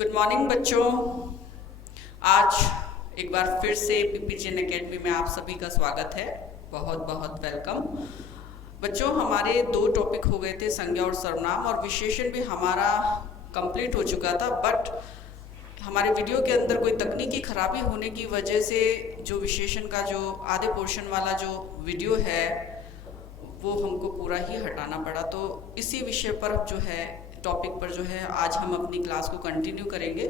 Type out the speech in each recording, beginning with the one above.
Good morning बच्चों। आज एक बार फिर से पीपीजीएन एकेडमी में आप सभी का स्वागत है। बहुत बहुत वेलकम। बच्चों, हमारे दो टॉपिक हो गए थे, संज्ञा और सर्वनाम, और विशेषण भी हमारा कंप्लीट हो चुका था। बट हमारे वीडियो के अंदर कोई तकनीकी खराबी होने की वजह से जो विशेषण का जो आधे पोर्शन वाला जो वीडियो है वो हमको पूरा ही हटाना पड़ा। तो इसी विषय पर जो है, टॉपिक पर जो है, आज हम अपनी क्लास को कंटिन्यू करेंगे।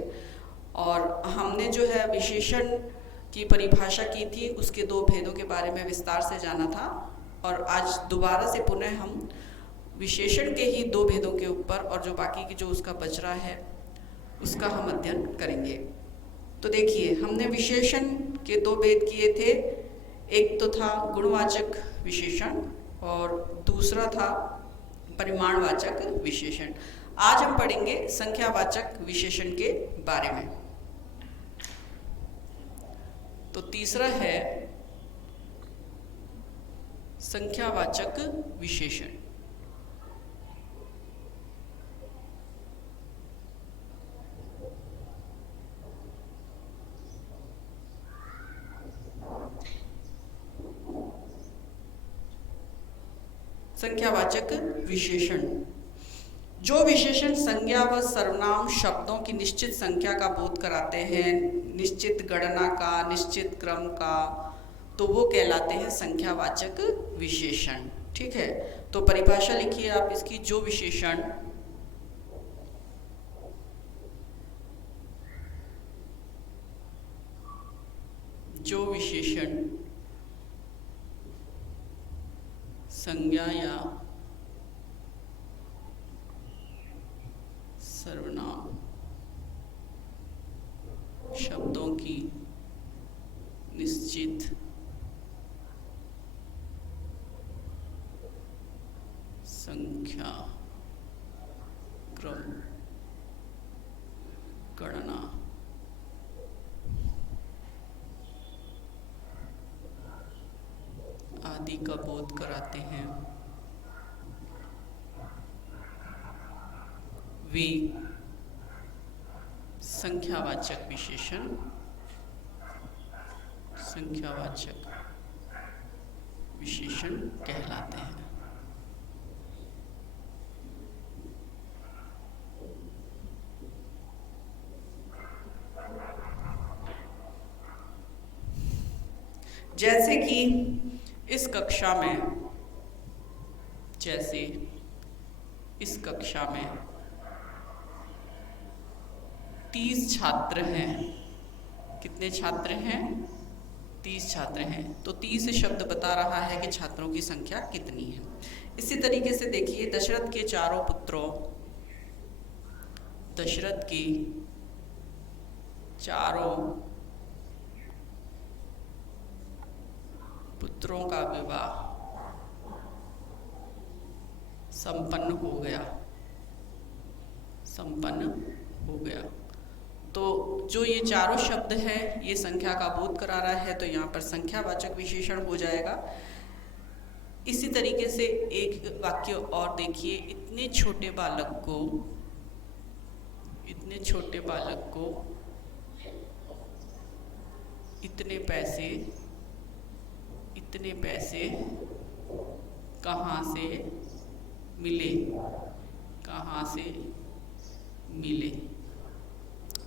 और हमने जो है विशेषण की परिभाषा की थी, उसके दो भेदों के बारे में विस्तार से जाना था। और आज दोबारा से पुनः हम विशेषण के ही दो भेदों के ऊपर और जो बाकी की जो उसका बच रहा है उसका हम अध्ययन करेंगे। तो देखिए, हमने विशेषण के दो भेद किए थे। एक तो था गुणवाचक विशेषण और दूसरा था परिमाणवाचक विशेषण। आज हम पढ़ेंगे संख्यावाचक विशेषण के बारे में। तो तीसरा है संख्यावाचक विशेषण। संख्यावाचक विशेषण, जो विशेषण संज्ञा व सर्वनाम शब्दों की निश्चित संख्या का बोध कराते हैं, निश्चित गणना का, निश्चित क्रम का, तो वो कहलाते हैं संख्यावाचक विशेषण। ठीक है, तो परिभाषा लिखिए आप इसकी। जो विशेषण संज्ञा या सर्वनाम शब्दों की निश्चित संख्या, क्रम, गणना आदि का बोध कराते हैं, वे संख्यावाचक विशेषण कहलाते हैं। जैसे कि इस कक्षा में 30 छात्र हैं। कितने छात्र हैं? 30 छात्र हैं। तो 30 शब्द बता रहा है कि छात्रों की संख्या कितनी है। इसी तरीके से देखिए, दशरथ के चारों पुत्रों, दशरथ की चारों पुत्रों का विवाह संपन्न हो गया। तो जो ये चारों शब्द हैं, ये संख्या का बोध करा रहा है, तो यहाँ पर संख्यावाचक विशेषण हो जाएगा। इसी तरीके से एक वाक्य और देखिए, इतने छोटे बालक को इतने पैसे कहाँ से मिले।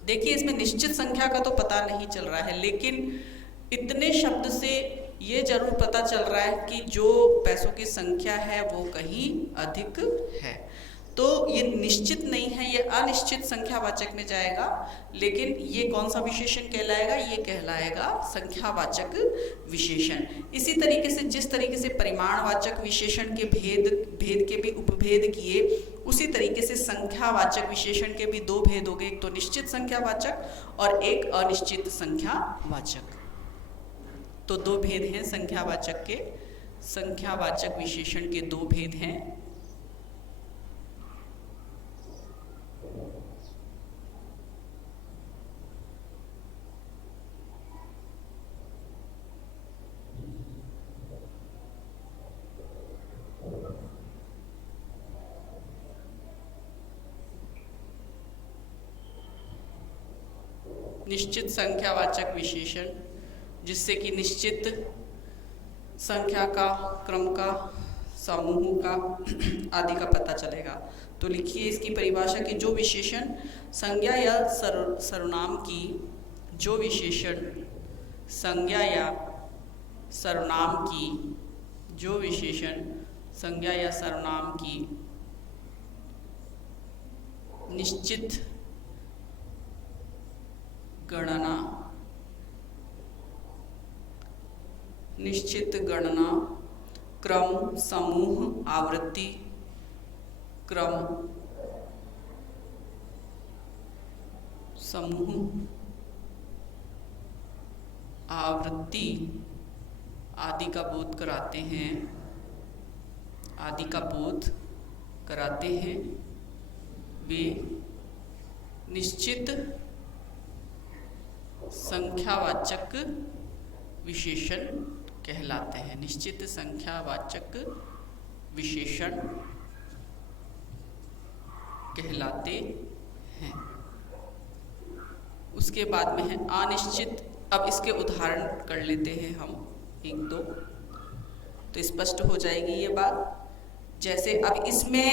देखिए, इसमें निश्चित संख्या का तो पता नहीं चल रहा है, लेकिन इतने शब्द से ये जरूर पता चल रहा है कि जो पैसों की संख्या है वो कहीं अधिक है। तो ये निश्चित नहीं है, ये अनिश्चित संख्यावाचक में जाएगा। लेकिन ये कौन सा विशेषण कहलाएगा? ये कहलाएगा संख्यावाचक विशेषण। इसी तरीके से जिस तरीके से परिमाणवाचक विशेषण के भेद के भी उपभेद किए, उसी तरीके से संख्यावाचक विशेषण के भी दो भेद हो गए, एक तो निश्चित संख्यावाचक और एक अनिश्चित संख्यावाचक। तो दो भेद हैं संख्यावाचक विशेषण के दो भेद हैं। निश्चित संख्यावाचक विशेषण, जिससे कि निश्चित संख्या का, क्रम का, समूह का आदि का पता चलेगा। तो लिखिए इसकी परिभाषा कि जो विशेषण संज्ञा या सर्वनाम की, जो विशेषण संज्ञा या सर्वनाम की, जो विशेषण संज्ञा या सर्वनाम की निश्चित गणना, निश्चित गणना, क्रम, समूह, आवृत्ति, क्रम, समूह, आवृत्ति आदि का बोध कराते हैं, आदि का बोध कराते हैं, वे निश्चित संख्यावाचक विशेषण कहलाते हैं। निश्चित संख्यावाचक विशेषण कहलाते हैं। उसके बाद में है अनिश्चित। अब इसके उदाहरण कर लेते हैं हम एक दो, तो स्पष्ट हो जाएगी ये बात। जैसे अब इसमें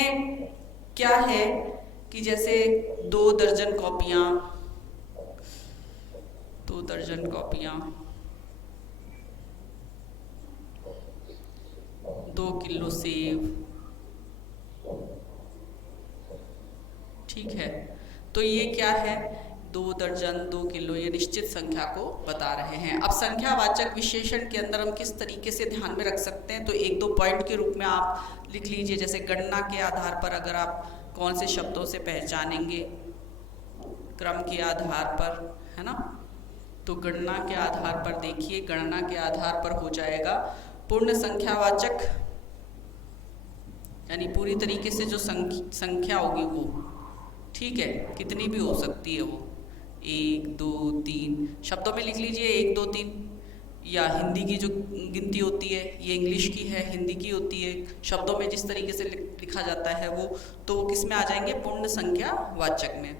क्या है कि जैसे 2 दर्जन कॉपियाँ, 2 दर्जन कॉपियाँ, 2 किलो सेब, ठीक है। तो ये क्या है, 2 दर्जन, 2 किलो, ये निश्चित संख्या को बता रहे हैं। अब संख्यावाचक विशेषण के अंदर हम किस तरीके से ध्यान में रख सकते हैं, तो 1-2 पॉइंट के रूप में आप लिख लीजिए। जैसे गणना के आधार पर अगर आप कौन से शब्दों से पहचानेंगे, क्रम के आधार पर, है ना, तो गणना के आधार पर देखिए, गणना के आधार पर हो जाएगा पूर्ण संख्यावाचक, यानी पूरी तरीके से जो संख्या होगी वो, ठीक है, कितनी भी हो सकती है वो, 1 2 3 शब्दों में लिख लीजिए 1 2 3, या हिंदी की जो गिनती होती है, ये इंग्लिश की है, हिंदी की होती है, शब्दों में जिस तरीके से लिखा जाता है वो, तो वो किस में आ जाएंगे, पूर्ण संख्यावाचक में।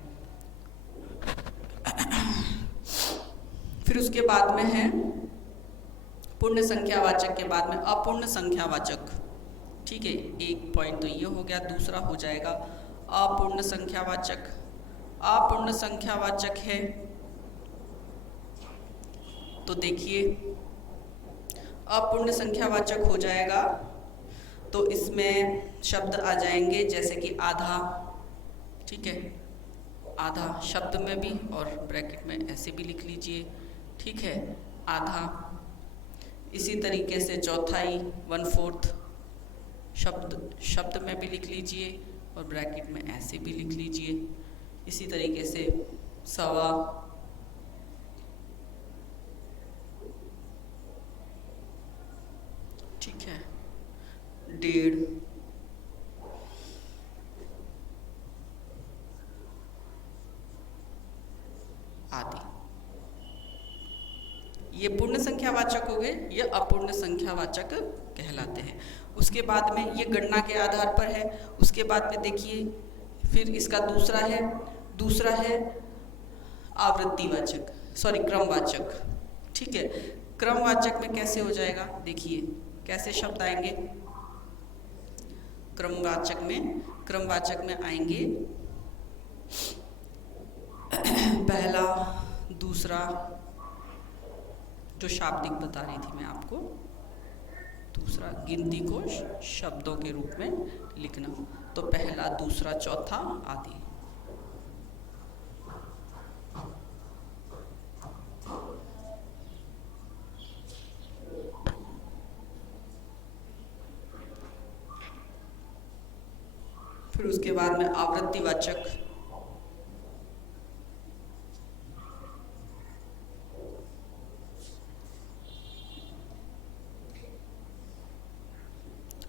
फिर उसके बाद में है पूर्ण संख्यावाचक के बाद में अपूर्ण संख्यावाचक, ठीक है, एक पॉइंट तो ये हो गया। दूसरा हो जाएगा अपूर्ण संख्यावाचक। अपूर्ण संख्यावाचक है तो देखिए अपूर्ण संख्यावाचक हो जाएगा तो इसमें शब्द आ जाएंगे जैसे कि आधा, ठीक है, आधा शब्द में भी और ब्रैकेट में ऐसे भी लिख लीजिए, ठीक है, आधा। इसी तरीके से चौथाई, 1/4 शब्द में भी लिख लीजिए और ब्रैकेट में ऐसे भी लिख लीजिए। इसी तरीके से सवा, ठीक है, 1.5, आदि। ये पूर्ण संख्यावाचक हो गए, ये अपूर्ण संख्यावाचक कहलाते हैं। उसके बाद में ये गणना के आधार पर है। उसके बाद में देखिए फिर इसका दूसरा है आवृत्तिवाचक, सॉरी क्रमवाचक, ठीक है। क्रमवाचक में कैसे हो जाएगा, देखिए कैसे शब्द आएंगे क्रमवाचक में आएंगे पहला, दूसरा, जो शाब्दिक बता रही थी मैं आपको, दूसरा गिनती को शब्दों के रूप में लिखना, तो पहला, दूसरा, चौथा आदि। फिर उसके बाद में आवृत्तिवाचक,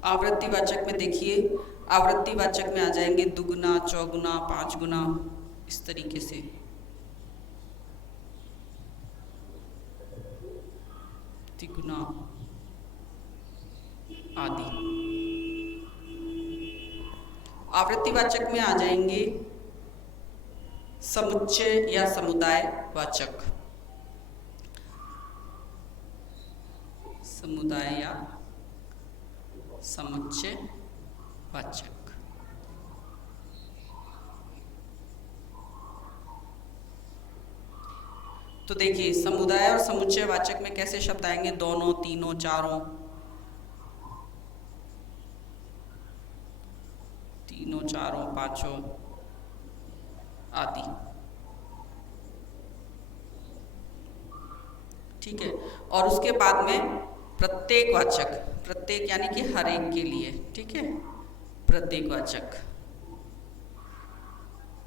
आवृत्तिवाचक में देखिए, आवृत्तिवाचक में आ जाएंगे दुगुना, चौगुना, 5 गुना, इस तरीके से, तिगुना आदि। आवृत्तिवाचक में आ जाएंगे समुच्चय या समुदाय वाचक, समुदाय या समुच्चय वाचक। तो देखिए समुदाय और समुच्चय वाचक में कैसे शब्द आएंगे, दोनों, तीनों, चारों, तीनों, चारों, पांचों आदि। ठीक है, और उसके बाद में प्रत्येक वाचक, प्रत्येक यानी कि हर एक के लिए। ठीक है, प्रत्येक वाचक,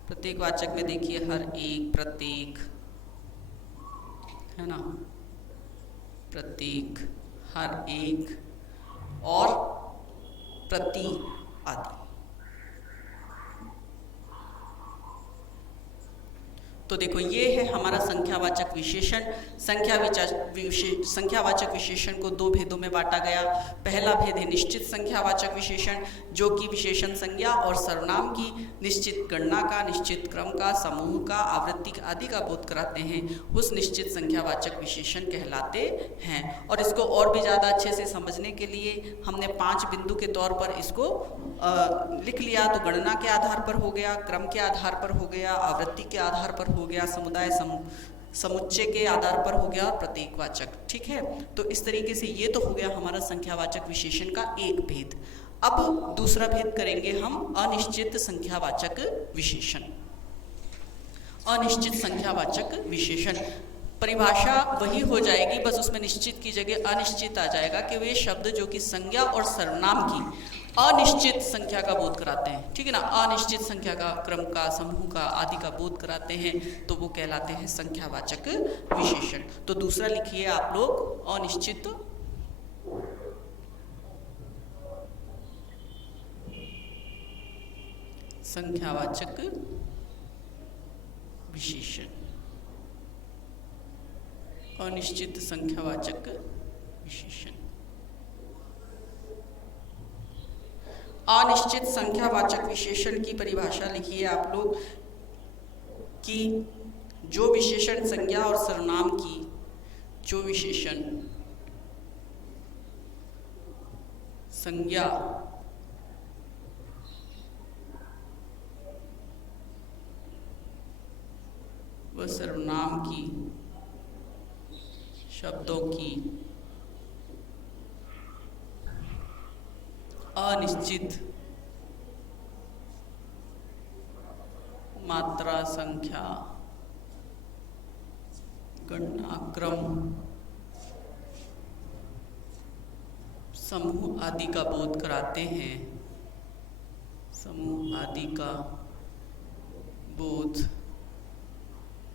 प्रत्येक वाचक में देखिए हर एक, प्रत्येक, है ना, प्रत्येक, हर एक और प्रति आदि। तो देखो ये है हमारा संख्यावाचक विशेषण। संख्यावाचक विशेषण को दो भेदों में बांटा गया। पहला भेद है निश्चित संख्यावाचक विशेषण, जो कि विशेषण संज्ञा और सर्वनाम की निश्चित गणना का, निश्चित क्रम का, समूह का, आवृत्ति आदि का बोध कराते हैं, उस निश्चित संख्यावाचक विशेषण कहलाते हैं। और इसको और भी ज़्यादा अच्छे से समझने के लिए हमने 5 बिंदु के तौर पर इसको लिख लिया। तो गणना के आधार पर हो गया, क्रम के आधार पर हो गया, आवृत्ति के आधार पर हो गया, समुदाय समुच्चय के आधार पर हो गया और प्रतीकवाचक। ठीक है, तो इस तरीके से ये तो हो गया हमारा संख्यावाचक विशेषण का एक भेद। अब दूसरा भेद करेंगे हम अनिश्चित संख्यावाचक विशेषण। अनिश्चित संख्यावाचक विशेषण परिभाषा वही हो जाएगी, बस उसमें निश्चित की जगह अनिश्चित आ जाएगा कि वे शब्द जो कि संज्ञा और सर्वनाम की अनिश्चित संख्या का बोध कराते हैं। ठीक है ना, अनिश्चित संख्या का, क्रम का, समूह का आदि का बोध कराते हैं, तो वो कहलाते हैं संख्यावाचक विशेषण। तो दूसरा लिखिए आप लोग, अनिश्चित संख्यावाचक विशेषण। अनिश्चित संख्यावाचक विशेषण। अनिश्चित संख्यावाचक विशेषण की परिभाषा लिखिए आप लोग कि जो विशेषण संज्ञा और सर्वनाम की, जो विशेषण संज्ञा व सर्वनाम की शब्दों की अनिश्चित मात्रा, संख्या, गणना, क्रम, समूह आदि का बोध कराते हैं, समूह आदि का बोध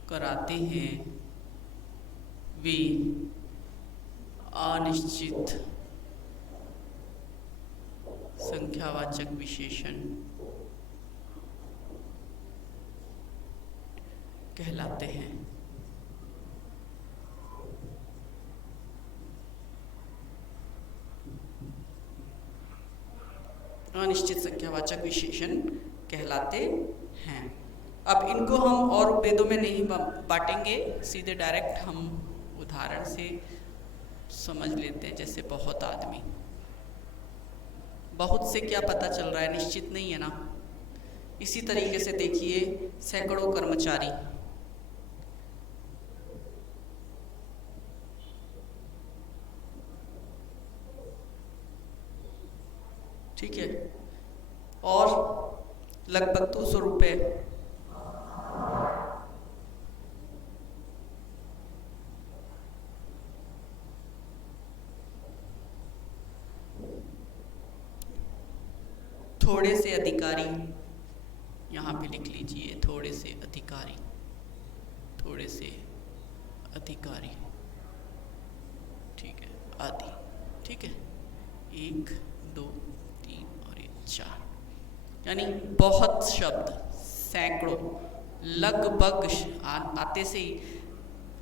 कराते हैं, वे अनिश्चित संख्यावाचक विशेषण कहलाते हैं। अनिश्चित संख्यावाचक विशेषण कहलाते हैं। अब इनको हम और भेदों में नहीं बांटेंगे, सीधे डायरेक्ट हम उदाहरण से समझ लेते हैं। जैसे बहुत आदमी, बहुत से क्या पता चल रहा है, निश्चित नहीं है ना। इसी तरीके से देखिए सैकड़ों कर्मचारी, ठीक है, और लगभग 200 रुपये। थोड़े से अधिकारी, यहाँ पे लिख लीजिए थोड़े से अधिकारी, थोड़े से अधिकारी, ठीक है, आदि। ठीक है, 1 2 3 और 4, यानी बहुत शब्द, सैकड़ों, लगभग आते से ही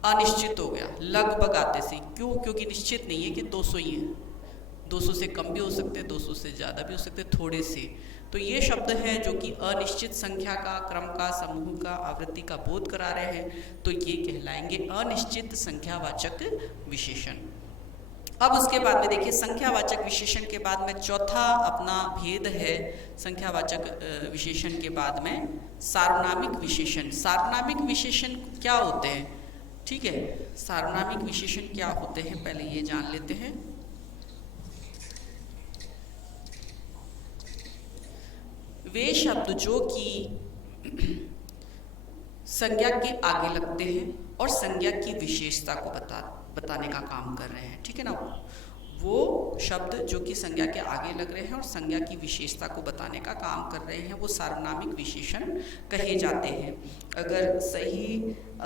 अनिश्चित हो गया, लगभग आते से। क्यों? क्योंकि निश्चित नहीं है कि 200 ही है, 200 से कम भी हो सकते हैं, 200 से ज़्यादा भी हो सकते हैं, थोड़े से तो ये शब्द हैं जो कि अनिश्चित संख्या का, क्रम का, समूह का, आवृत्ति का बोध करा रहे हैं, तो ये कहलाएंगे अनिश्चित संख्यावाचक विशेषण। अब उसके बाद में देखिए संख्यावाचक विशेषण के बाद में चौथा अपना भेद है संख्यावाचक विशेषण के बाद में सार्वनामिक विशेषण। सार्वनामिक विशेषण क्या होते हैं, ठीक है, सार्वनामिक विशेषण क्या होते हैं पहले ये जान लेते हैं। वे शब्द जो कि संज्ञा के आगे लगते हैं और संज्ञा की विशेषता को बताने का काम कर रहे हैं, ठीक है ना। वो शब्द जो कि संज्ञा के आगे लग रहे हैं और संज्ञा की विशेषता को बताने का काम कर रहे हैं, वो सार्वनामिक विशेषण कहे जाते हैं। अगर सही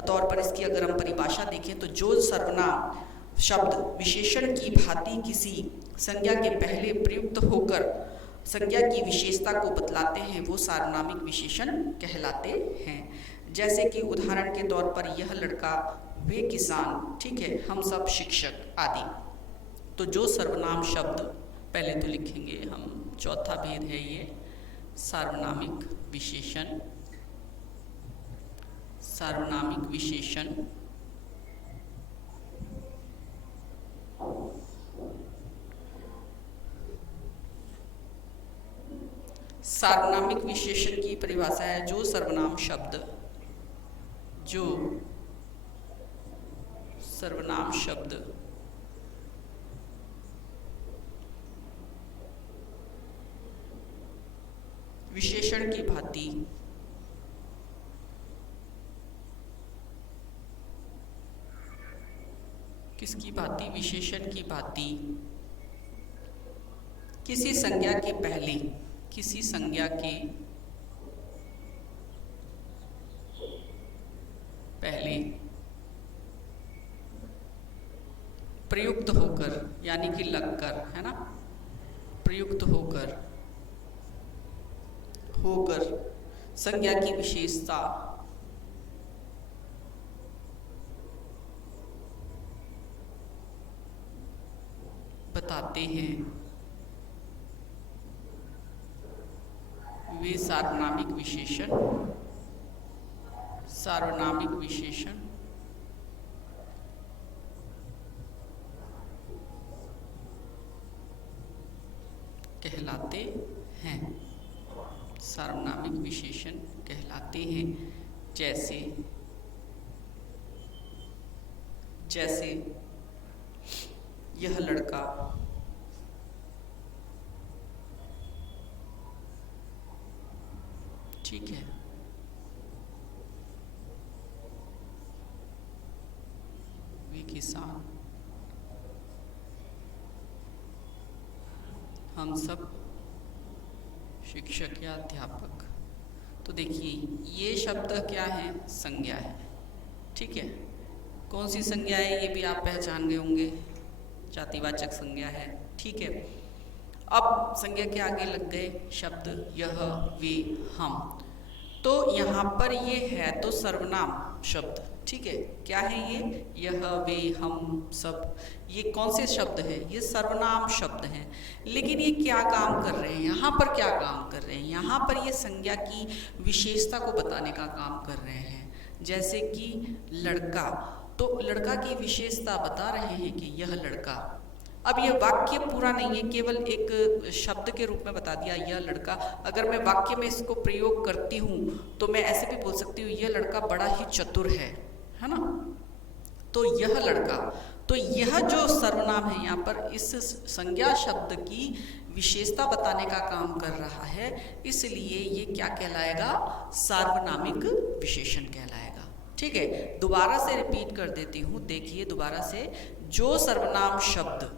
तौर पर इसकी अगर हम परिभाषा देखें तो जो सर्वनाम शब्द विशेषण की भांति किसी संज्ञा के पहले प्रयुक्त होकर संज्ञा की विशेषता को बतलाते हैं, वो सार्वनामिक विशेषण कहलाते हैं। जैसे कि उदाहरण के तौर पर यह लड़का, वे किसान, ठीक है, हम सब शिक्षक आदि। तो जो सर्वनाम शब्द पहले तो लिखेंगे हम, चौथा भेद है ये सार्वनामिक विशेषण। सार्वनामिक विशेषण सार्वनामिक विशेषण की परिभाषा है जो सर्वनाम शब्द, जो सर्वनाम शब्द विशेषण की भांति किसकी भांति, विशेषण की भांति किसी संज्ञा के पहले, किसी संज्ञा के पहले प्रयुक्त होकर, यानी कि लगकर, है ना, प्रयुक्त होकर संज्ञा की विशेषता बताते हैं, वे सार्वनामिक विशेषण, सार्वनामिक विशेषण कहलाते हैं, सार्वनामिक विशेषण कहलाते हैं। जैसे यह लड़का, ठीक है, वे किसान, हम सब शिक्षक या अध्यापक। तो देखिए ये शब्द क्या है, संज्ञा है, ठीक है। कौन सी संज्ञा है ये भी आप पहचान गए होंगे, जातिवाचक संज्ञा है, ठीक है। अब संज्ञा के आगे लग गए शब्द यह, वे, हम, तो यहाँ पर ये है तो सर्वनाम शब्द, ठीक है। क्या है ये, यह, वे, हम सब, ये कौन से शब्द हैं, ये सर्वनाम शब्द हैं। लेकिन ये क्या काम कर रहे हैं, यहाँ पर क्या काम कर रहे हैं, यहाँ पर ये संज्ञा की विशेषता को बताने का काम कर रहे हैं। जैसे कि लड़का, तो लड़का की विशेषता बता रहे हैं कि यह लड़का। अब ये वाक्य पूरा नहीं है, केवल एक शब्द के रूप में बता दिया यह लड़का। अगर मैं वाक्य में इसको प्रयोग करती हूँ तो मैं ऐसे भी बोल सकती हूँ यह लड़का बड़ा ही चतुर है ना। तो यह लड़का, तो यह जो सर्वनाम है यहाँ पर इस संज्ञा शब्द की विशेषता बताने का काम कर रहा है, इसलिए ये क्या कहलाएगा, सार्वनामिक विशेषण कहलाएगा, ठीक है। दोबारा से रिपीट कर देती हूँ, देखिए दोबारा से, जो सर्वनाम शब्द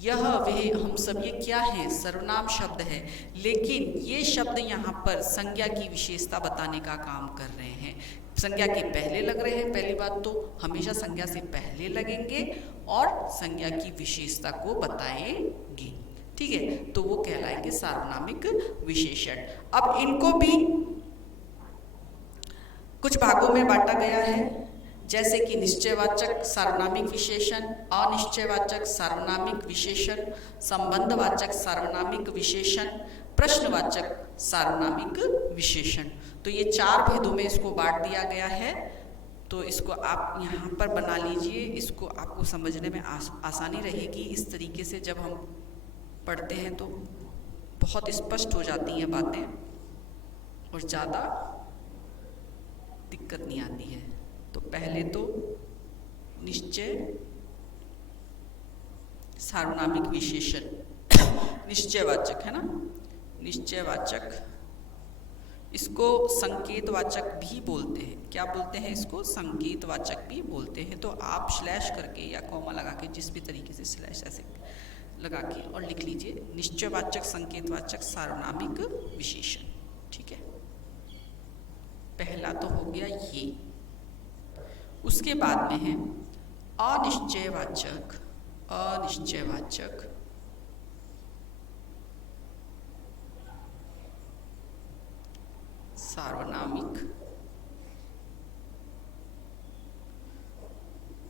यह, वे, हम सब, ये क्या है, सर्वनाम शब्द है, लेकिन ये शब्द यहाँ पर संज्ञा की विशेषता बताने का काम कर रहे हैं। संज्ञा के पहले लग रहे हैं, पहली बात तो हमेशा संज्ञा से पहले लगेंगे और संज्ञा की विशेषता को बताएंगे, ठीक है। तो वो कहलाएंगे सार्वनामिक विशेषण। अब इनको भी कुछ भागों में बांटा गया है, जैसे कि निश्चयवाचक सार्वनामिक विशेषण, अनिश्चयवाचक सार्वनामिक विशेषण, संबंधवाचक सार्वनामिक विशेषण, प्रश्नवाचक सार्वनामिक विशेषण। तो ये 4 भेदों में इसको बांट दिया गया है। तो इसको आप यहाँ पर बना लीजिए, इसको आपको समझने में आसानी रहेगी। इस तरीके से जब हम पढ़ते हैं तो बहुत स्पष्ट हो जाती हैं बातें और ज़्यादा दिक्कत नहीं आती है। तो पहले तो निश्चय सार्वनामिक विशेषण, निश्चयवाचक है ना, निश्चयवाचक, इसको संकेतवाचक भी बोलते हैं। क्या बोलते हैं इसको? संकेतवाचक भी बोलते हैं। तो आप स्लैश करके या कॉमा लगा के, जिस भी तरीके से स्लैश ऐसे लगा के और लिख लीजिए, निश्चयवाचक संकेतवाचक सार्वनामिक विशेषण। ठीक है, पहला तो हो गया ये। उसके बाद में है अनिश्चयवाचक, अनिश्चयवाचक सार्वनामिक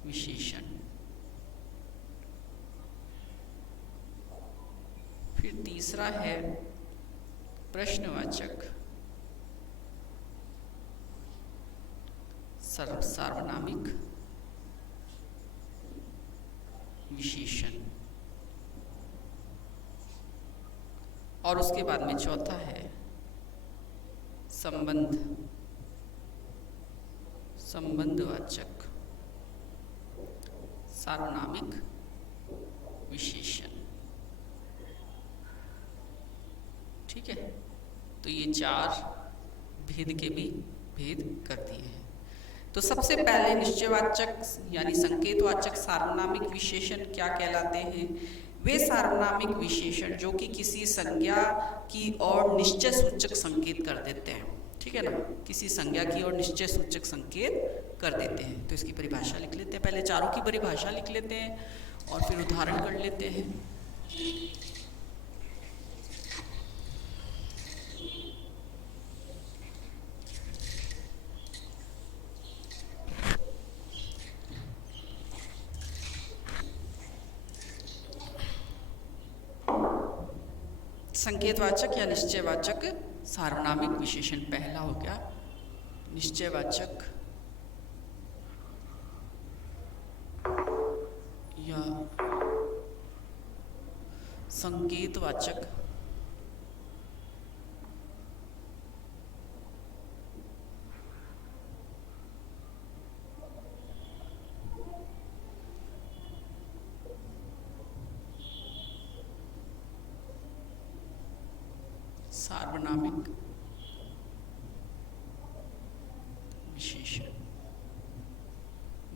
विशेषण। फिर तीसरा है प्रश्नवाचक सार्वनामिक विशेषण। और उसके बाद में चौथा है संबंधवाचक सार्वनामिक विशेषण। ठीक है, तो ये 4 भेद के भी भेद कर दिए हैं। तो सबसे पहले निश्चयवाचक यानी संकेतवाचक सार्वनामिक विशेषण क्या कहलाते हैं? वे सार्वनामिक विशेषण जो कि किसी संज्ञा की ओर निश्चय सूचक संकेत कर देते हैं। ठीक है ना, किसी संज्ञा की ओर निश्चय सूचक संकेत कर देते हैं। तो इसकी परिभाषा लिख लेते हैं, पहले चारों की परिभाषा लिख लेते हैं और फिर उदाहरण कर लेते हैं। संकेतवाचक या निश्चयवाचक सार्वनामिक विशेषण। पहला हो गया निश्चयवाचक या संकेतवाचक सार्वनामिक विशेषण।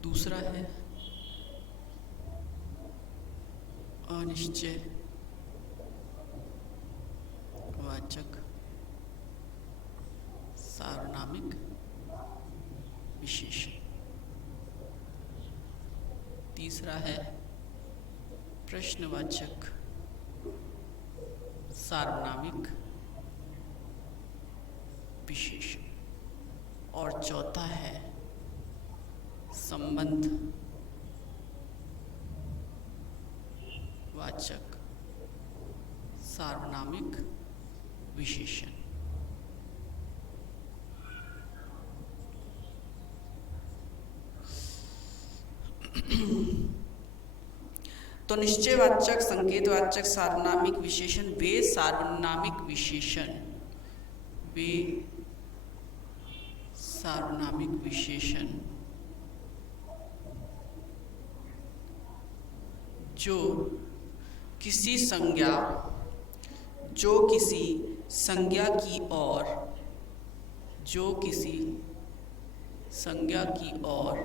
दूसरा है अनिश्चय वाचक सार्वनामिक विशेषण। तीसरा है प्रश्नवाचक सार्वनामिक विशेषण। और चौथा है संबंध वाचक सार्वनामिक विशेषण। तो निश्चयवाचक संकेतवाचक सार्वनामिक विशेषण वे सार्वनामिक विशेषण, वे सार्वनामिक विशेषण जो किसी संज्ञा की ओर, जो किसी संज्ञा की ओर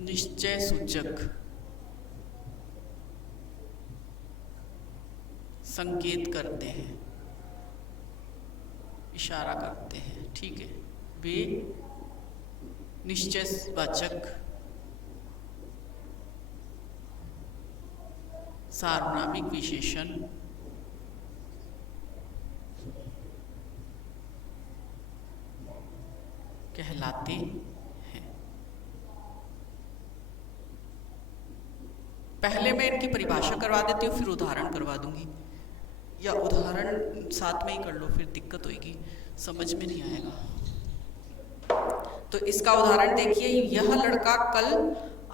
निश्चय सूचक संकेत करते हैं, इशारा करते हैं। ठीक है, वे निश्चयवाचक सार्वनामिक विशेषण कहलाते हैं। पहले मैं इनकी परिभाषा करवा देती हूँ, फिर उदाहरण करवा दूंगी, या उदाहरण साथ में ही कर लो, फिर दिक्कत होगी, समझ में नहीं आएगा। तो इसका उदाहरण देखिए, यह लड़का कल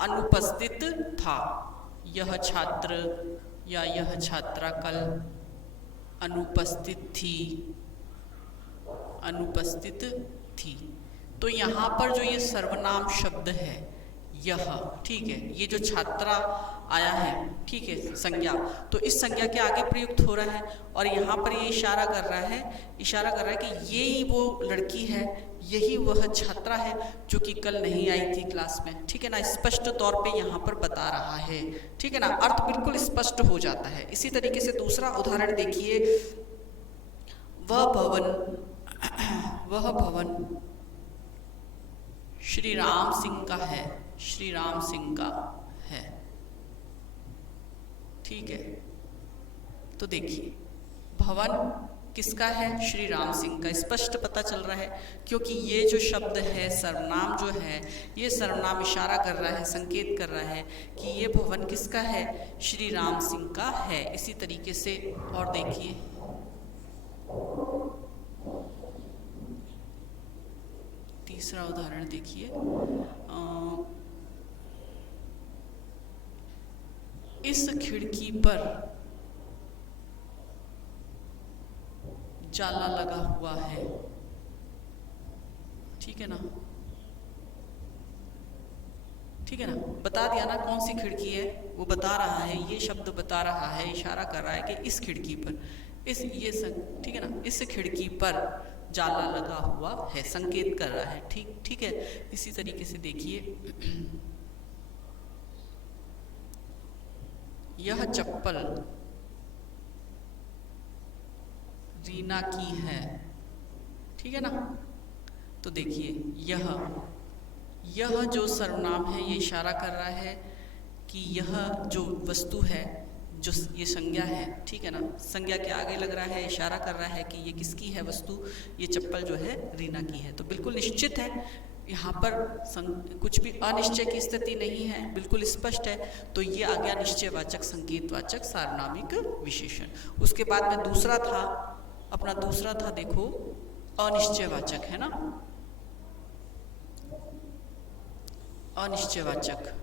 अनुपस्थित था। यह छात्र या यह छात्रा कल अनुपस्थित थी, अनुपस्थित थी। तो यहाँ पर जो ये सर्वनाम शब्द है यह, ठीक है, ये जो छात्रा आया है, ठीक है, संज्ञा, तो इस संज्ञा के आगे प्रयुक्त हो रहा है, और यहाँ पर ये इशारा कर रहा है कि ये ही वो लड़की है, यही वह छात्रा है जो कि कल नहीं आई थी क्लास में, ठीक है ना, स्पष्ट तौर पे यहाँ पर बता रहा है, ठीक है ना, अर्थ बिल्कुल स्पष्ट हो जाता है। इसी तरीके से दूसरा उदाहरण देखिए, वह भवन श्री राम सिंह का है, श्री राम सिंह का है, ठीक है। तो देखिए भवन किसका है, श्री राम सिंह का, स्पष्ट पता चल रहा है, क्योंकि ये जो शब्द है सर्वनाम जो है, ये सर्वनाम इशारा कर रहा है, संकेत कर रहा है कि ये भवन किसका है, श्री राम सिंह का है। इसी तरीके से और देखिए, तीसरा उदाहरण देखिए, इस खिड़की पर जाला लगा हुआ है, ठीक है ना, ठीक है ना, बता दिया ना कौन सी खिड़की है, वो बता रहा है, ये शब्द बता रहा है, इशारा कर रहा है कि इस खिड़की पर, ठीक है ना, इस खिड़की पर जाला लगा हुआ है, संकेत कर रहा है, ठीक है। इसी तरीके से देखिए, यह चप्पल रीना की है, ठीक है ना। तो देखिए यह जो सर्वनाम है ये इशारा कर रहा है कि यह जो वस्तु है, जो ये संज्ञा है, ठीक है ना, संज्ञा के आगे लग रहा है, इशारा कर रहा है कि ये किसकी है वस्तु, ये चप्पल जो है रीना की है। तो बिल्कुल निश्चित है, यहाँ पर कुछ भी अनिश्चय की स्थिति नहीं है, बिल्कुल स्पष्ट है। तो ये आ गया निश्चयवाचक, संकेतवाचक, सार्वनामिक विशेषण। उसके बाद में दूसरा था देखो, अनिश्चयवाचक, है ना, अनिश्चयवाचक।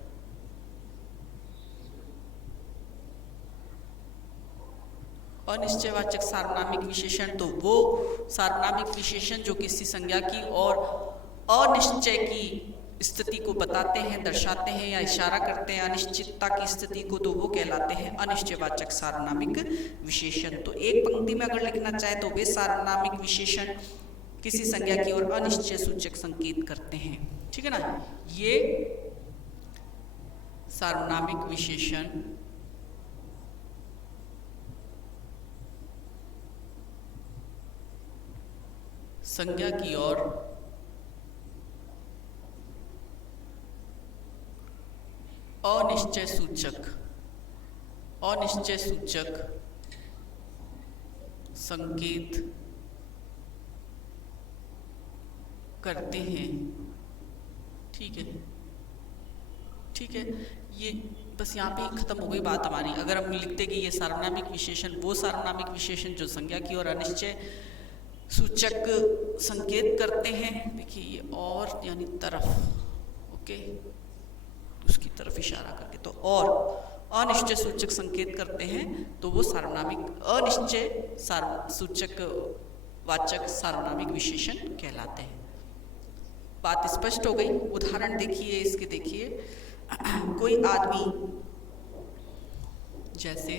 अनिश्चयवाचक सार्वनामिक विशेषण, तो वो सार्वनामिक विशेषण जो किसी संज्ञा की और अनिश्चय की स्थिति को बताते हैं, दर्शाते हैं या इशारा करते हैं अनिश्चितता की स्थिति को, तो वो कहलाते हैं अनिश्चयवाचक सार्वनामिक विशेषण। तो एक पंक्ति में अगर लिखना चाहे तो वे सार्वनामिक विशेषण किसी संज्ञा की ओर अनिश्चय सूचक संकेत करते हैं, ठीक है ना। ये सार्वनामिक विशेषण संज्ञा की ओर अनिश्चय सूचक संकेत करते हैं, ठीक है, ठीक है। ये बस यहाँ पे खत्म हो गई बात हमारी। अगर हम लिखते कि ये सार्वनामिक विशेषण, वो सार्वनामिक विशेषण जो संज्ञा की ओर अनिश्चय सूचक संकेत करते हैं, देखिए ये और यानी तरफ, ओके, उसकी तरफ इशारा करके, तो और अनिश्चय सूचक संकेत करते हैं, तो वो सार्वनामिक अनिश्चय सूचक वाचक सार्वनामिक विशेषण कहलाते हैं। बात स्पष्ट हो गई। उदाहरण देखिए इसके, देखिए कोई आदमी, जैसे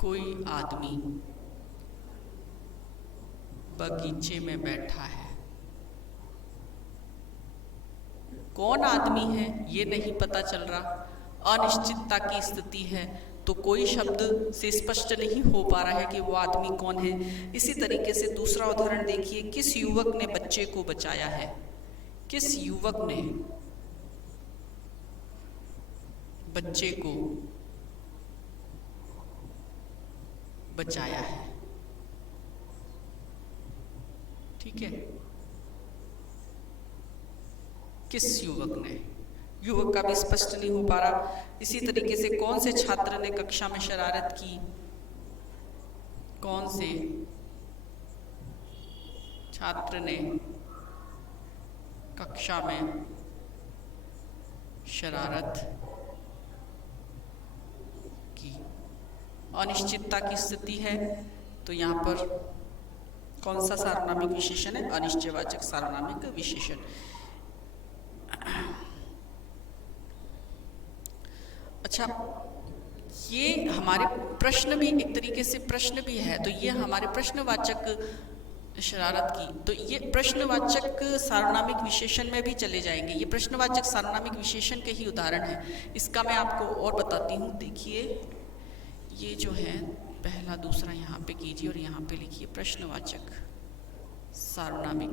कोई आदमी बगीचे में बैठा है। कौन आदमी है ये नहीं पता चल रहा, अनिश्चितता की स्थिति है, तो कोई शब्द से स्पष्ट नहीं हो पा रहा है कि वो आदमी कौन है। इसी तरीके से दूसरा उदाहरण देखिए, किस युवक ने बच्चे को बचाया है, किस युवक ने बच्चे को बचाया है, ठीक है। किस युवक ने, युवक का भी स्पष्ट नहीं हो पा रहा। इसी तरीके से कौन से छात्र ने कक्षा में शरारत की, कौन से छात्र ने कक्षा में शरारत की। अनिश्चितता की स्थिति है तो यहाँ पर कौन सा सार्वनामिक विशेषण है, अनिश्चयवाचक सार्वनामिक विशेषण। अच्छा, ये हमारे प्रश्न भी एक तरीके से प्रश्न भी है, तो ये हमारे प्रश्नवाचक शरारत की, तो ये प्रश्नवाचक सार्वनामिक विशेषण में भी चले जाएंगे। ये प्रश्नवाचक सार्वनामिक विशेषण के ही उदाहरण है। इसका मैं आपको और बताती हूँ। देखिए, ये जो है पहला दूसरा यहाँ पे कीजिए और यहाँ पे लिखिए प्रश्नवाचक सार्वनामिक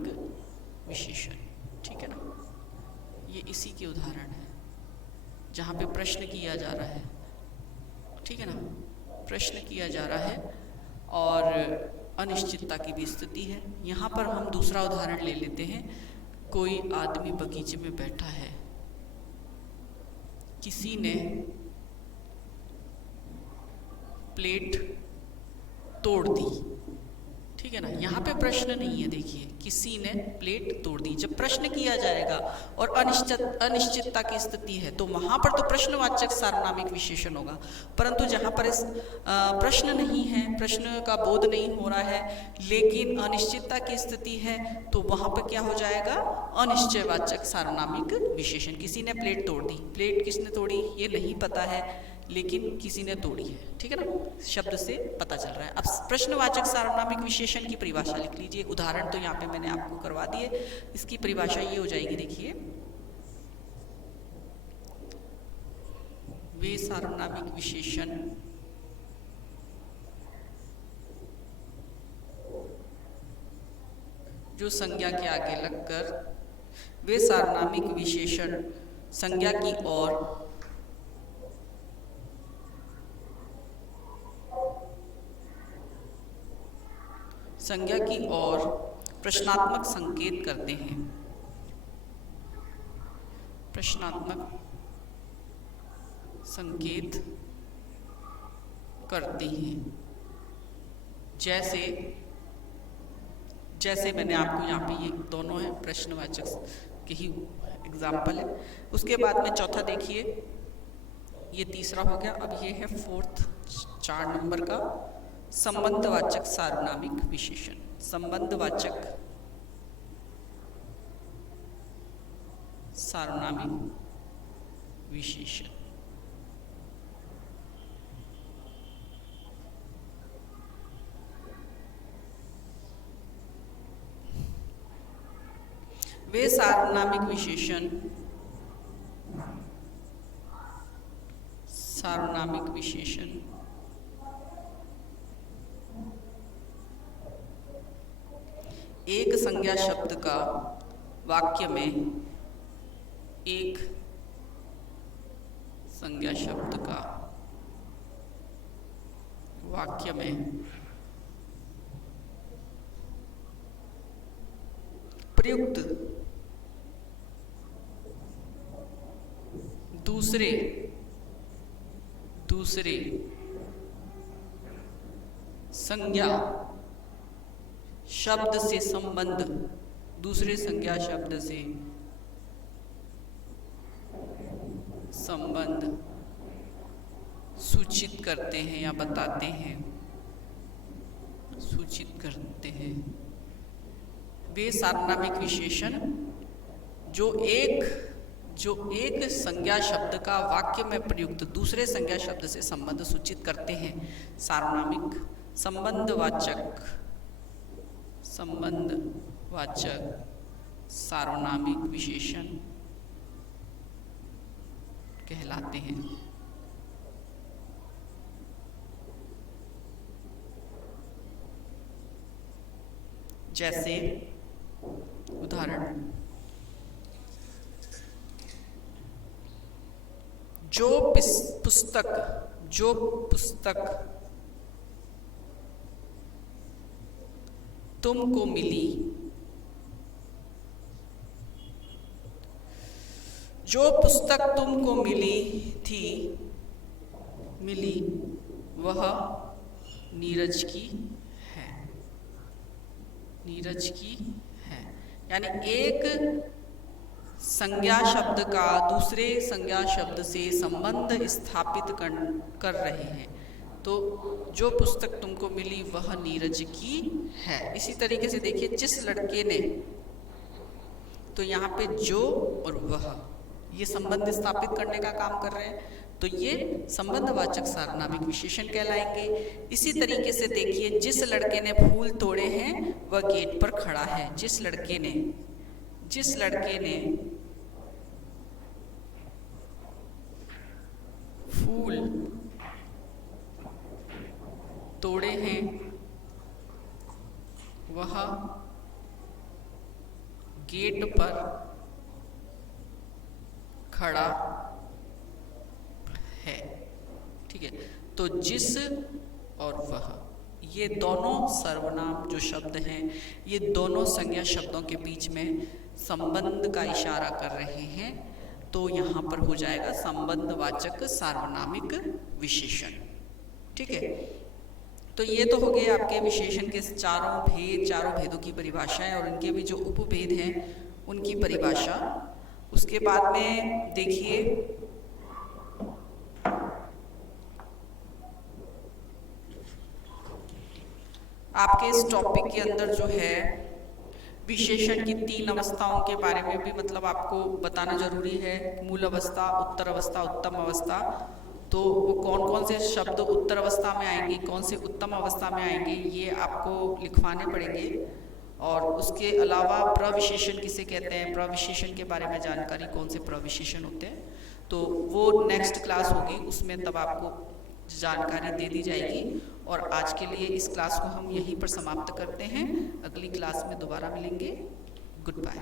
विशेषण, ठीक है ना। ये इसी के उदाहरण है जहाँ पे प्रश्न किया जा रहा है, ठीक है ना, प्रश्न किया जा रहा है और अनिश्चितता की भी स्थिति है। यहाँ पर हम दूसरा उदाहरण ले लेते हैं। कोई आदमी बगीचे में बैठा है, किसी ने प्लेट तोड़ दी, ठीक है ना। यहाँ पे प्रश्न नहीं है, देखिए किसी ने प्लेट तोड़ दी। जब प्रश्न किया जाएगा और अनिश्चितता की स्थिति है तो वहाँ पर तो प्रश्नवाचक सार्वनामिक विशेषण होगा, परंतु जहाँ पर इस प्रश्न नहीं है, प्रश्न का बोध नहीं हो रहा है, लेकिन अनिश्चितता की स्थिति है, तो वहाँ पर क्या हो जाएगा, अनिश्चयवाचक सार्वनामिक विशेषण। किसी ने प्लेट तोड़ दी, प्लेट किसने तोड़ी ये नहीं पता है, लेकिन किसी ने तोड़ी है, ठीक है ना, शब्द से पता चल रहा है। अब प्रश्नवाचक सार्वनामिक विशेषण की परिभाषा लिख लीजिए। उदाहरण तो यहाँ पे मैंने आपको करवा दिए, इसकी परिभाषा ये हो जाएगी। देखिए, वे सार्वनामिक विशेषण जो संज्ञा के आगे लगकर, वे सार्वनामिक विशेषण संज्ञा की ओर प्रश्नात्मक संकेत करते हैं, प्रश्नात्मक संकेत करते हैं। जैसे मैंने आपको यहाँ पे, ये दोनों है प्रश्नवाचक के ही एग्जाम्पल है। उसके बाद में चौथा देखिए, ये तीसरा हो गया। अब ये है फोर्थ, 4 नंबर का संबंधवाचक सार्वनामिक विशेषण। संबंधवाचक सार्वनामिक विशेषण। वे सार्वनामिक विशेषण एक संज्ञा शब्द का वाक्य में, एक संज्ञा शब्द का वाक्य में प्रयुक्त दूसरे संज्ञा शब्द से संबंध, दूसरे संज्ञा शब्द से संबंध सूचित करते हैं या बताते हैं, सूचित करते हैं। वे सार्वनामिक विशेषण जो एक संज्ञा शब्द का वाक्य में प्रयुक्त दूसरे संज्ञा शब्द से संबंध सूचित करते हैं, सार्वनामिक संबंधवाचक सार्वनामिक विशेषण कहलाते हैं। जैसे उदाहरण, जो पुस्तक तुमको मिली जो पुस्तक तुमको मिली वह नीरज की है। नीरज की है यानी एक संज्ञा शब्द का दूसरे संज्ञा शब्द से संबंध स्थापित कर रहे हैं। तो जो पुस्तक तुमको मिली वह नीरज की है। इसी तरीके से देखिए, जिस लड़के ने, तो यहाँ पे जो और वह ये संबंध स्थापित करने का काम कर रहे हैं, तो ये संबंधवाचक सार्वनामिक विशेषण कहलाएंगे। इसी तरीके से देखिए, जिस लड़के ने फूल तोड़े हैं वह गेट पर खड़ा है। जिस लड़के ने फूल तोड़े हैं वह गेट पर खड़ा है। ठीक है, तो जिस और वह ये दोनों सर्वनाम जो शब्द हैं, ये दोनों संज्ञा शब्दों के बीच में संबंध का इशारा कर रहे हैं। तो यहाँ पर हो जाएगा संबंधवाचक सार्वनामिक विशेषण। ठीक है, तो ये तो हो गए आपके विशेषण के चारों भेदों की परिभाषाएं और उनके भी जो उपभेद हैं उनकी परिभाषा। उसके बाद में देखिए, आपके इस टॉपिक के अंदर जो है विशेषण की 3 अवस्थाओं के बारे में भी मतलब आपको बताना जरूरी है। मूल अवस्था, उत्तर अवस्था, उत्तम अवस्था। तो वो कौन कौन से शब्द उत्तर अवस्था में आएंगे, कौन से उत्तम अवस्था में आएंगे, ये आपको लिखवाने पड़ेंगे। और उसके अलावा प्रविशेषण किसे कहते हैं, प्रविशेषण के बारे में जानकारी, कौन से प्रविशेषण होते हैं, तो वो नेक्स्ट क्लास होगी, उसमें तब आपको जानकारी दे दी जाएगी। और आज के लिए इस क्लास को हम यहीं पर समाप्त करते हैं। अगली क्लास में दोबारा मिलेंगे। Good bye.